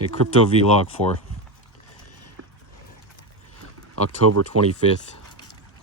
Okay, crypto vlog for October 25th,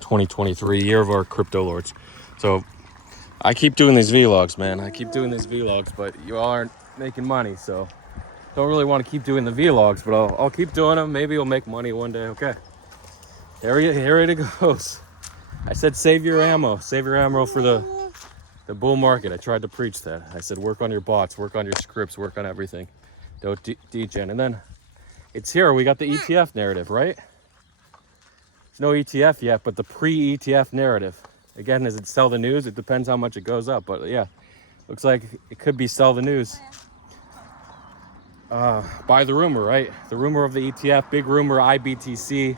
2023, year of our crypto lords. So I keep doing these vlogs, man. I keep doing these vlogs, but you all aren't making money, so don't really want to keep doing the vlogs, but I'll keep doing them. Maybe we'll make money one day. Okay, here it goes. I said save your ammo for the bull market. I tried to preach that. I said work on your bots, work on your scripts, work on everything. Don't degen. And then it's here. We got the ETF narrative, right? There's no ETF yet, but the pre-ETF narrative. Again, is it sell the news? It depends how much it goes up, but yeah, looks like it could be sell the news. Buy the rumor, right? The rumor of the ETF, big rumor, IBTC,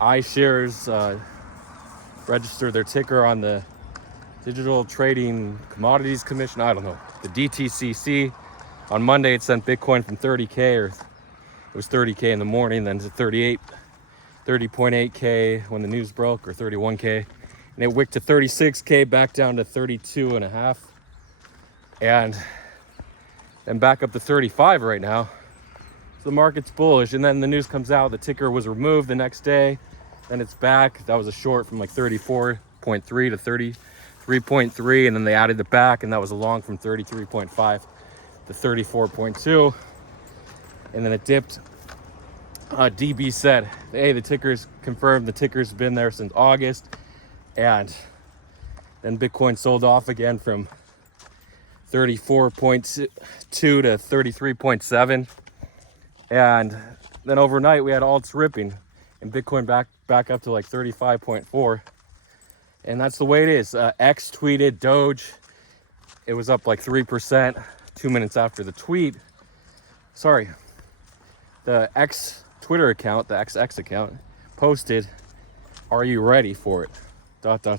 iShares register their ticker on the Digital Trading Commodities Commission. I don't know, the DTCC. On Monday, it sent Bitcoin from 30K, or it was 30K in the morning, then to 30.8K when the news broke, or 31K. And it wicked to 36K, back down to 32.5. And then back up to 35 right now. So the market's bullish. And then the news comes out, the ticker was removed the next day. Then it's back. That was a short from like 34.3 to 33.3. And then they added it back, and that was a long from 33.5 to 34.2. And then it dipped. DB said, hey, the ticker's confirmed. The ticker's been there since August. And then Bitcoin sold off again from 34.2 to 33.7. And then overnight we had alts ripping, and Bitcoin back up to like 35.4. And that's the way it is. X tweeted Doge. It was up like 3% 2 minutes after the tweet. Sorry. The X Twitter account, the XX account, posted, "Are you ready for it? ...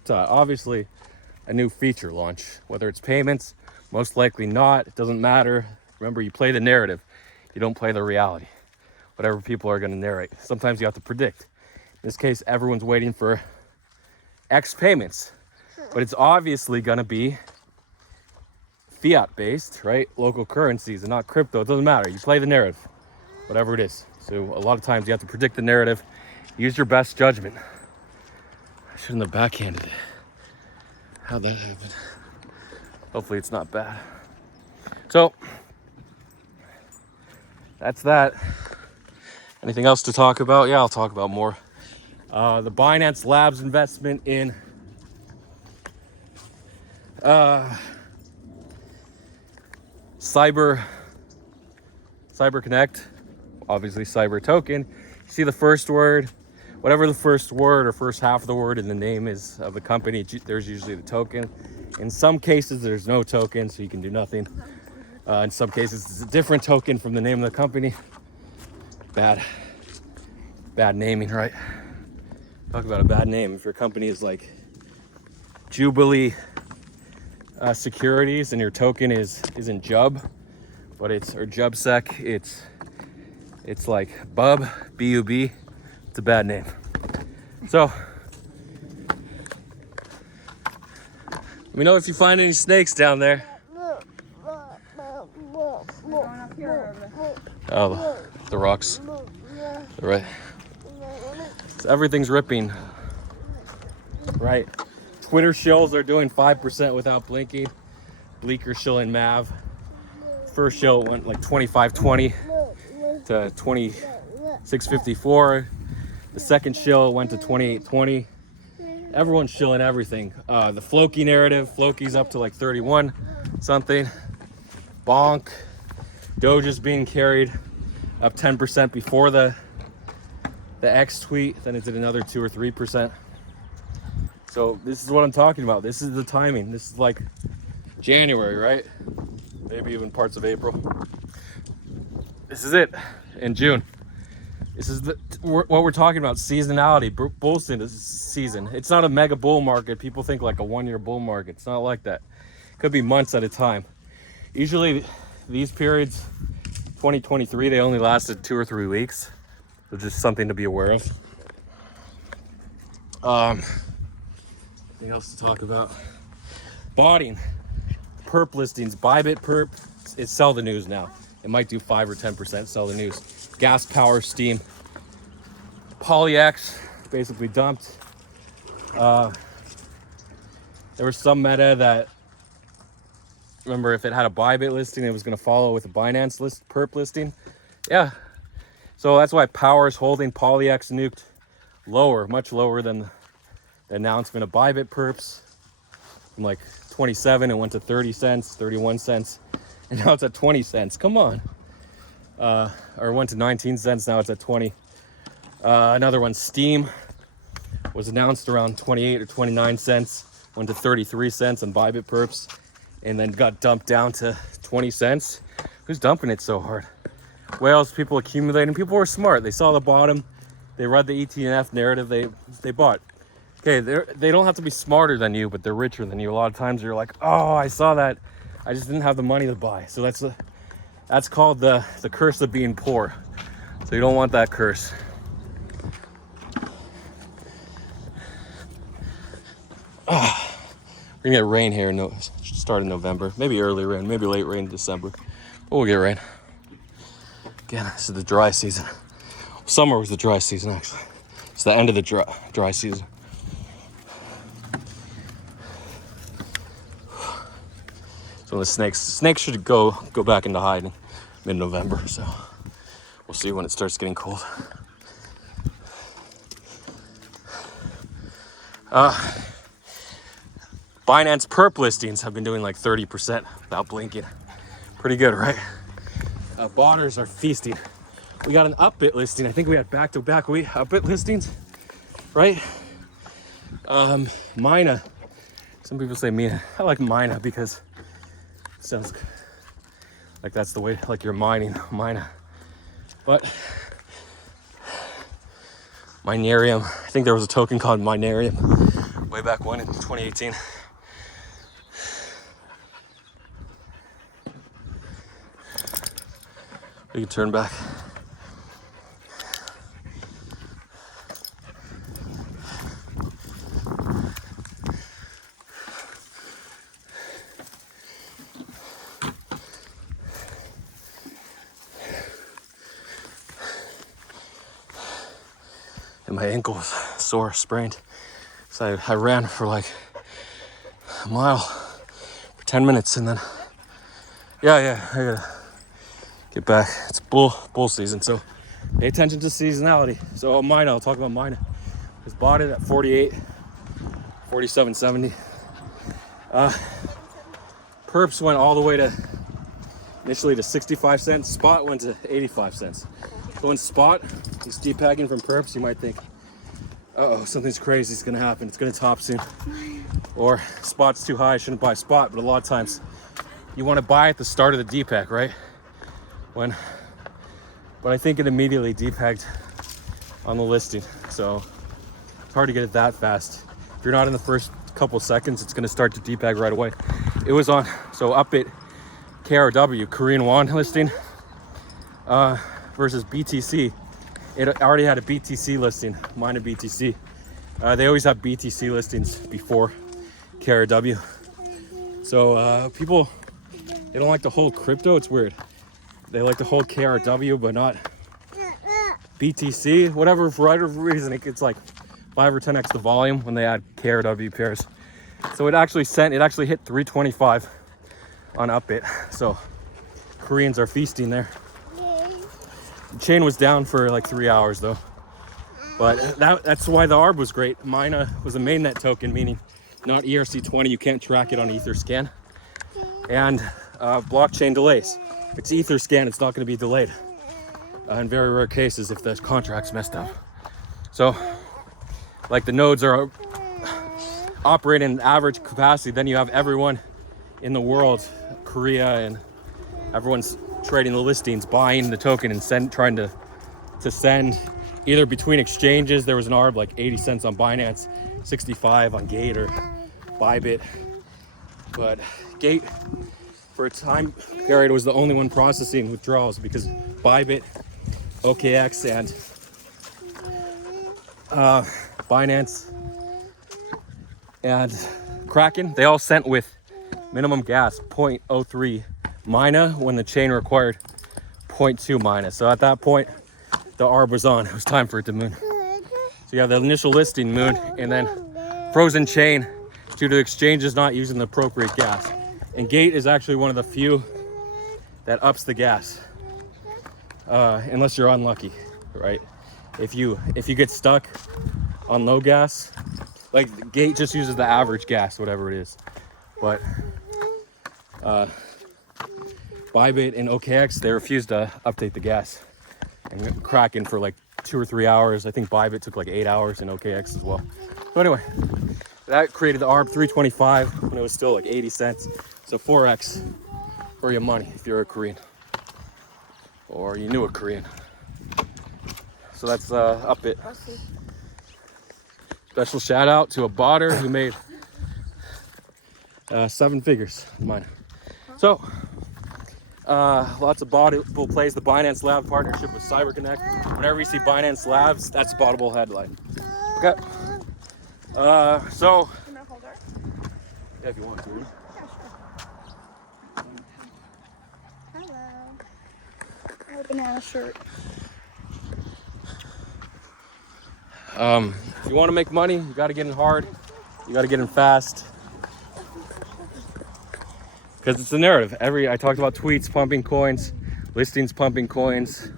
Obviously, a new feature launch. Whether it's payments, most likely not. It doesn't matter. Remember, you play the narrative. You don't play the reality. Whatever people are going to narrate. Sometimes you have to predict. In this case, everyone's waiting for X payments. But it's obviously going to be fiat-based, right? Local currencies and not crypto. It doesn't matter. You play the narrative. Whatever it is. So a lot of times you have to predict the narrative. Use your best judgment." I shouldn't have backhanded it. How'd that happen? Hopefully it's not bad. So that's that. Anything else to talk about? Yeah, I'll talk about more. The Binance Labs investment in CyberConnect, obviously Cyber Token. You see the first word, whatever the first word or first half of the word in the name is of the company, there's usually the token. In some cases, there's no token, so you can do nothing. In some cases, it's a different token from the name of the company. Bad naming, right? Talk about a bad name. If your company is like Jubilee Securities and your token isn't Jub, but it's, or JubSec, it's like Bub, B-U-B. It's a bad name. So let me know if you find any snakes down there. Oh, the rocks. They're right. So everything's ripping. Right. Twitter shills are doing 5% without blinking. Bleaker shilling Mav. First shill went like 25.20 to 26.54. The second shill went to 28.20. Everyone's shilling everything. The Floki narrative, Floki's up to like 31 something. Bonk. Doge is being carried up 10% before the X tweet. Then it did another 2 or 3%. So this is what I'm talking about. This is the timing. This is like January, right? Maybe even parts of April. This is it in June. This is what we're talking about, seasonality, bull season. It's not a mega bull market. People think like a 1-year bull market. It's not like that. It could be months at a time. Usually these periods, 2023, they only lasted 2 or 3 weeks. So just something to be aware of. Anything else to talk about? Botting, perp listings, Bybit perp, it's sell the news now. It might do 5 or 10%, sell the news. Gas, power, steam. PolyX basically dumped. There was some meta that, remember, if it had a Bybit listing, it was going to follow with a Binance perp listing. Yeah. So that's why power is holding. PolyX nuked lower, much lower than the announcement of Bybit perps. From like 27, it went to 30 cents, 31 cents, and now it's at 20 cents. Come on. Or went to 19 cents, now it's at 20. Another one, Steam, was announced around 28 or 29 cents, went to 33 cents on Bybit perps, and then got dumped down to 20 cents. Who's dumping it so hard? Whales, people accumulating. People were smart. They saw the bottom. They read the ETF narrative. They bought. Okay, they don't have to be smarter than you, but they're richer than you. A lot of times you're like, oh, I saw that. I just didn't have the money to buy. So that's called the curse of being poor. So you don't want that curse. We're gonna get rain here start in November. Maybe early rain, maybe late rain in December. But we'll get rain. Again, this is the dry season. Summer was the dry season, actually. It's the end of the dry season. So the snakes should go back into hiding mid-November. So we'll see when it starts getting cold. Binance perp listings have been doing like 30% without blinking. Pretty good, right? Botters are feasting. We got an Upbit listing. I think we had back-to-back Upbit listings, right? Mina. Some people say Mina. I like Mina because it sounds like that's the way, like you're mining, Mina. But Minerium. I think there was a token called Minerium way back when in 2018. We can turn back. And my ankle was sore, sprained. So I ran for like a mile for 10 minutes and then, yeah, I gotta get back. It's bull season, so pay attention to seasonality. So Mina, I'll talk about Mina. Just bought it at 47.70. Perps went all the way to initially to 65 cents. Spot went to 85 cents. So in spot, he's depegging from perps, you might think, uh-oh, something's crazy is gonna happen. It's gonna top soon. Or spot's too high, I shouldn't buy spot. But a lot of times you wanna buy at the start of the depeg, right? But I think it immediately depegged on the listing. So it's hard to get it that fast. If you're not in the first couple seconds, it's gonna start to depeg right away. It was on, so Upbit KRW, Korean won listing, versus BTC. It already had a BTC listing, Mina BTC. They always have BTC listings before KRW. So people, they don't like to hold crypto, it's weird. They like to hold KRW, but not BTC. Whatever, for whatever reason, it's like 5 or 10x the volume when they add KRW pairs. So it actually hit 325 on Upbit. So Koreans are feasting there. The chain was down for like 3 hours though. But that's why the ARB was great. Mina was a mainnet token, meaning not ERC20, you can't track it on Etherscan. And blockchain delays. If it's Etherscan, it's not going to be delayed. In very rare cases if the contract's messed up. So, like the nodes are operating at average capacity, then you have everyone in the world, Korea, and everyone's trading the listings, buying the token and trying to send either between exchanges. There was an ARB like 80 cents on Binance, 65 on Gate or Bybit. But Gate, for a time period, was the only one processing withdrawals because Bybit, OKX, and Binance and Kraken, they all sent with minimum gas 0.03 Mina when the chain required 0.2 minus. So at that point, the ARB was on. It was time for it to moon. So you have the initial listing moon, and then frozen chain due to exchanges not using the appropriate gas. And gate is actually one of the few that ups the gas, unless you're unlucky, right? If you get stuck on low gas, like gate just uses the average gas, whatever it is. But Bybit and OKX, they refuse to update the gas. And Kraken for like 2 or 3 hours. I think Bybit took like 8 hours, and OKX as well. So anyway, that created the ARB 325 when it was still like 80 cents. So 4x for your money if you're a Korean, or you knew a Korean. So that's up it. Special shout out to a botter who made 7 figures in mine. So lots of bottable plays. The Binance Lab partnership with CyberConnect. Whenever you see Binance Labs, that's a bottable headline. Okay. So yeah, if you want to. Banana shirt. If you want to make money, you got to get in hard. You got to get in fast. Because it's the narrative. I talked about tweets pumping coins, listings pumping coins,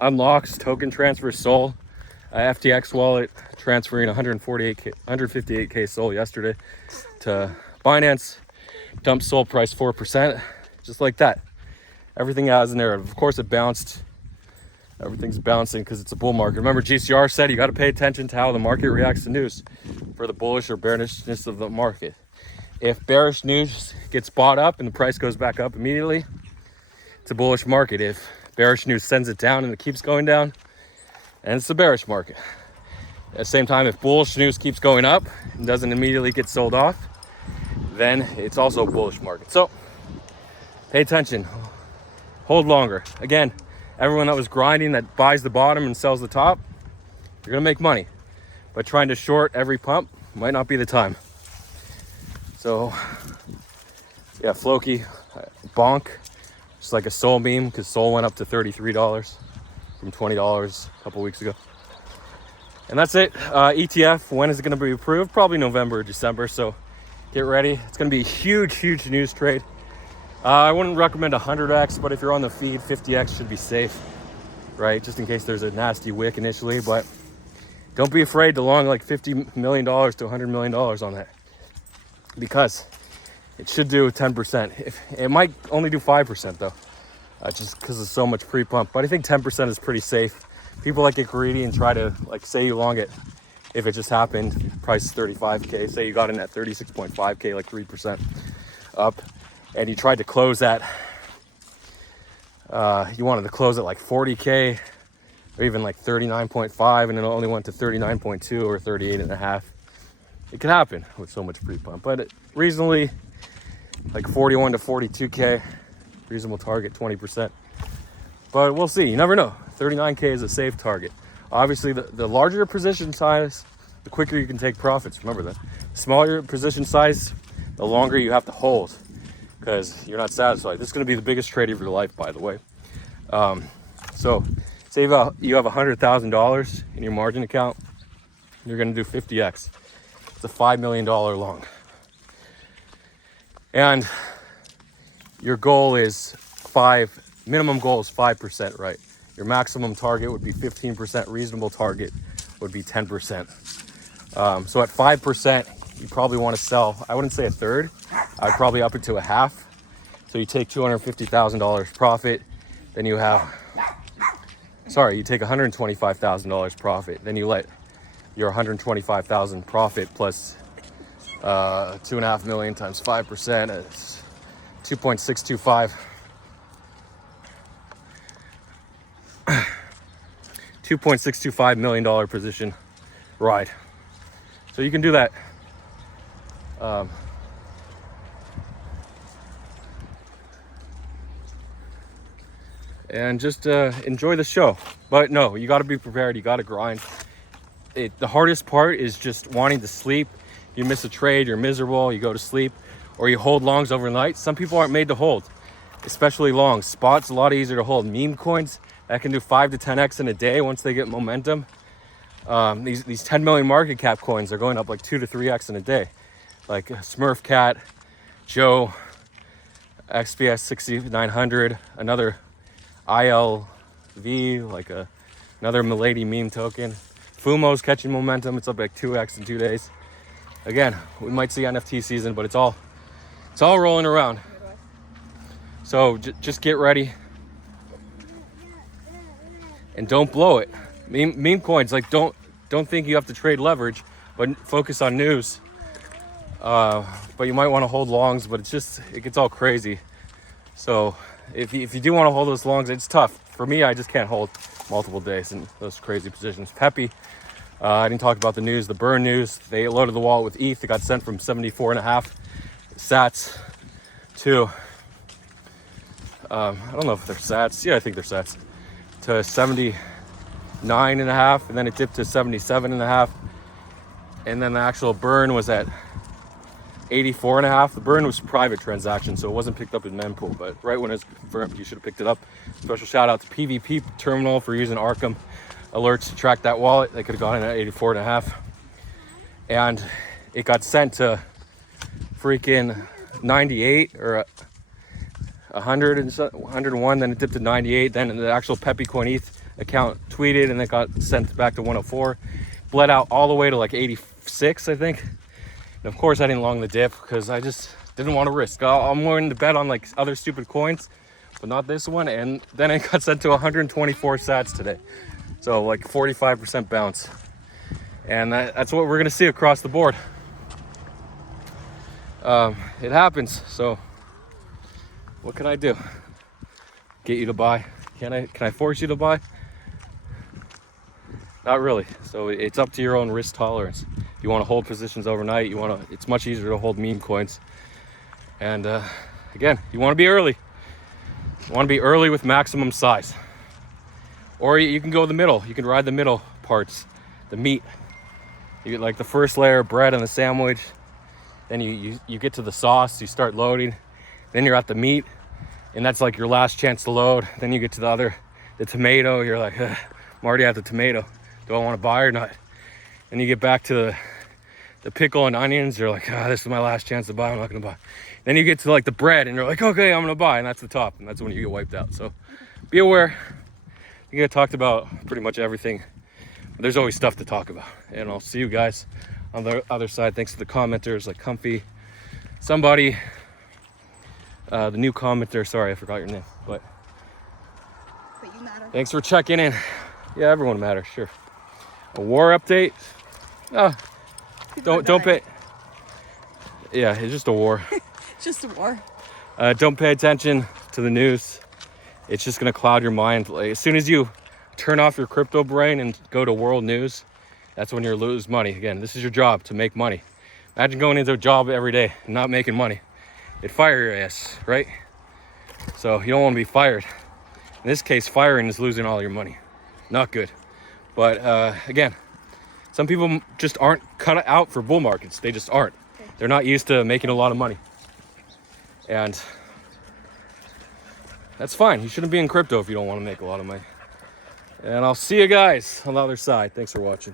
unlocks, token transfer, SOL, FTX wallet transferring 158k SOL yesterday to Binance, dump SOL price 4%, just like that. Everything has a narrative. Of course, it bounced. Everything's bouncing because it's a bull market. Remember, GCR said you got to pay attention to how the market reacts to news for the bullish or bearishness of the market. If bearish news gets bought up and the price goes back up immediately, it's a bullish market. If bearish news sends it down and it keeps going down, and it's a bearish market. At the same time, if bullish news keeps going up and doesn't immediately get sold off, then it's also a bullish market. So pay attention. Hold longer. Again, everyone that was grinding, that buys the bottom and sells the top, you're gonna make money. But trying to short every pump might not be the time. So yeah, Floki, bonk, just like a SOL meme, because SOL went up to $33 from $20 a couple weeks ago. And that's it. ETF, when is it gonna be approved? Probably November or December, so get ready. It's gonna be a huge news trade. I wouldn't recommend 100x, but if you're on the feed, 50x should be safe, right? Just in case there's a nasty wick initially, but don't be afraid to long like $50 million to $100 million on that, because it should do 10%. It might only do 5% though, just because there's so much pre-pump, but I think 10% is pretty safe. People like get greedy and try to like say you long it. If it just happened, price is 35K, say you got in at 36.5K, like 3% up, and you tried to close that, you wanted to close at like 40K or even like 39.5, and it only went to 39.2 or 38.5. It could happen with so much pre-pump, but reasonably like 41 to 42K, reasonable target, 20%. But we'll see, you never know. 39K is a safe target. Obviously, the larger your position size, the quicker you can take profits. Remember that. The smaller your position size, the longer you have to hold, because you're not satisfied. This is going to be the biggest trade of your life, by the way. So say you have $100,000 in your margin account, you're going to do 50x. It's a $5 million long. And your goal is minimum goal is 5%, right? Your maximum target would be 15%, reasonable target would be 10%. So at 5%, you probably want to sell, I wouldn't say a third, I'd probably up it to a half. So you take $250,000 profit, then you have, you take $125,000 profit, then you let your $125,000 profit plus 2.5 million times 5% is 2.625. $2.625 million position ride. So you can do that. And just enjoy the show. But no, you got to be prepared. You got to grind. The hardest part is just wanting to sleep. You miss a trade, you're miserable, you go to sleep, or you hold longs overnight. Some people aren't made to hold. especially long. Spot's a lot easier to hold. Meme coins that can do 5 to 10x in a day once they get momentum. These 10 million market cap coins are going up like 2 to 3x in a day. Like Smurf Cat, Joe, XPS 6900, another ILV, like another Milady meme token. Fumo's catching momentum. It's up like 2x in 2 days. Again, we might see NFT season, but it's all rolling around. So just get ready and don't blow it. Meme coins, like don't think you have to trade leverage, but focus on news. But you might want to hold longs, but it gets all crazy. So if you do want to hold those longs, it's tough. For me, I just can't hold multiple days in those crazy positions. Peppy, I didn't talk about the news, the burn news. They loaded the wallet with ETH. It got sent from 74.5 sats to, I don't know if they're sats. Yeah, I think they're sats. To 79.5, and then it dipped to 77.5. And then the actual burn was at 84.5. The burn was private transaction, so it wasn't picked up in mempool, but right when it's confirmed, you should have picked it up. Special shout out to PvP Terminal for using Arkham alerts to track that wallet. They could have gone in at 84.5. And it got sent to freaking 98 or 100 and 101, then it dipped to 98. Then the actual Peppy Coin ETH account tweeted, and it got sent back to 104. Bled out all the way to like 86, I think. And of course, I didn't long the dip because I just didn't want to risk. I'm willing to bet on like other stupid coins, but not this one. And then it got sent to 124 sats today. So like 45% bounce. And that's what we're going to see across the board. It happens. So what can I do? Get you to buy? Can I force you to buy? Not really. So it's up to your own risk tolerance. If you want to hold positions overnight, it's much easier to hold meme coins. And again, you want to be early. You want to be early with maximum size. Or you can go the middle. You can ride the middle parts, the meat. You get like the first layer of bread on the sandwich. Then you get to the sauce, you start loading. Then you're at the meat, and that's like your last chance to load. Then you get to the tomato. You're like, I'm already at the tomato. Do I want to buy or not? And you get back to the pickle and onions. You're like, this is my last chance to buy. I'm not going to buy. Then you get to like the bread, and you're like, okay, I'm going to buy. And that's the top, and that's when you get wiped out. So be aware. You get talked about pretty much everything. But there's always stuff to talk about. And I'll see you guys on the other side. Thanks to the commenters like Comfy, somebody, the new commenter. Sorry, I forgot your name. But you matter. Thanks for checking in. Yeah, everyone matters, sure. A war update? Don't pay. Yeah, it's just a war. It's just a war. Don't pay attention to the news. It's just gonna cloud your mind. Like, as soon as you turn off your crypto brain and go to world news, that's when you lose money. Again, this is your job, to make money. Imagine going into a job every day and not making money. It'd fire your ass, right? So you don't want to be fired. In this case, firing is losing all your money. Not good. But again, some people just aren't cut out for bull markets. They just aren't. They're not used to making a lot of money. And that's fine. You shouldn't be in crypto if you don't want to make a lot of money. And I'll see you guys on the other side. Thanks for watching.